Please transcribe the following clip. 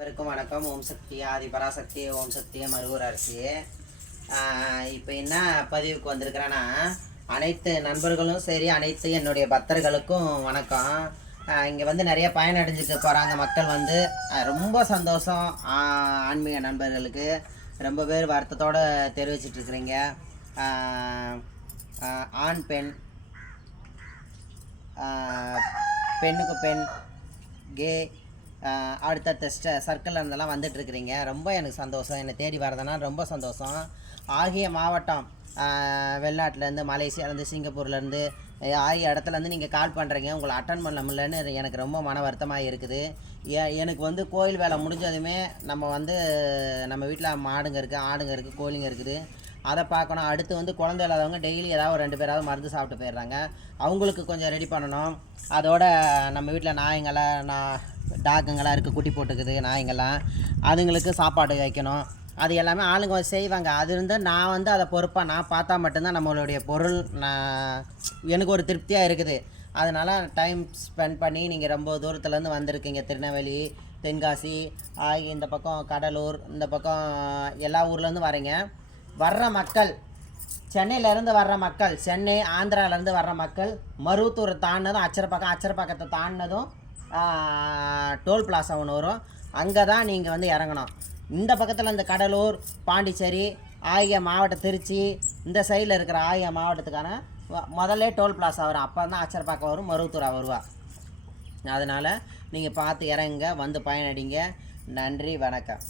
அனைவருக்கும் வணக்கம். ஓம் சக்தி ஆதி பராசக்தி, ஓம் சக்தியே மருகூர் அரசியே. இப்போ என்ன பதிவுக்கு வந்திருக்கிறேன்னா, அனைத்து நண்பர்களும் சரி, அனைத்து என்னுடைய பக்தர்களுக்கும் வணக்கம். இங்கே வந்து நிறைய பயனடைஞ்சிட்டு போகிறாங்க மக்கள் வந்து, ரொம்ப சந்தோஷம். ஆன்மீக நண்பர்களுக்கு ரொம்ப பேர் வருத்தத்தோடு தெரிவிச்சிட்ருக்குறீங்க. ஆண் பெண், பெண்ணுக்கு பெண், கே அடுத்தடுத்த சர்க்கிளில் இருந்தெல்லாம் வந்துட்டுருக்குறீங்க. ரொம்ப எனக்கு சந்தோஷம். என்னை தேடி வரதுனா ரொம்ப சந்தோஷம். ஆகிய மாவட்டம், வெளிநாட்டிலேருந்து, மலேசியாவிலேருந்து, சிங்கப்பூர்லேருந்து ஆகிய இடத்துலேருந்து நீங்கள் கால் பண்ணுறீங்க. உங்களை அட்டன் பண்ண முடியலன்னு எனக்கு ரொம்ப மன வருத்தமாக இருக்குது. எனக்கு வந்து கோயில் வேலை முடிஞ்சதுமே நம்ம வீட்டில் மாடுங்க இருக்குது, ஆடுங்க இருக்குது, கோழிங்க இருக்குது, அதை பார்க்கணும். அடுத்து வந்து குழந்தை இல்லாதவங்க டெய்லி ஏதாவது ஒரு 2 பேராவது மருந்து சாப்பிட்டு போயிடுறாங்க. அவங்களுக்கு கொஞ்சம் ரெடி பண்ணணும். அதோட நம்ம வீட்டில் டாக்குங்களாம் இருக்குது, குட்டி போட்டுக்குது நாய்ங்கள்லாம், அதுங்களுக்கு சாப்பாடு வைக்கணும். அது எல்லாமே ஆளுங்க செய்வாங்க. அது இருந்தால் நான் வந்து அதை பொறுப்பாக நான் பார்த்தா மட்டும்தான் நம்மளுடைய பொருள் எனக்கு ஒரு திருப்தியாக இருக்குது. அதனால் டைம் ஸ்பெண்ட் பண்ணி நீங்கள் ரொம்ப தூரத்துலேருந்து வந்திருக்கீங்க. திருநெல்வேலி, தென்காசி ஆகிய இந்த பக்கம் கடலூர், இந்த பக்கம் எல்லா ஊர்லேருந்து வரீங்க. வர்ற மக்கள், சென்னையிலேருந்து வர்ற மக்கள், சென்னை ஆந்திராவிலேருந்து வர்ற மக்கள், மருவத்தூரை தாண்டினதும் அச்சரப்பாக்கத்தை தாண்டினதும் டோல் பிளாசா ஒன்று வரும். அங்கே தான் நீங்கள் வந்து இறங்கணும். இந்த பக்கத்தில் இந்த கடலூர், பாண்டிச்சேரி ஆகிய மாவட்டம், திருச்சி இந்த சைடில் இருக்கிற ஆகிய மாவட்டத்துக்கான முதல்ல டோல் பிளாசா வரும். அப்போ தான் அச்சரப்பாக்கம் வரும், மருவத்தூரா வருவா. அதனால் நீங்கள் பார்த்து இறங்குங்க, வந்து பயனடிங்க. நன்றி, வணக்கம்.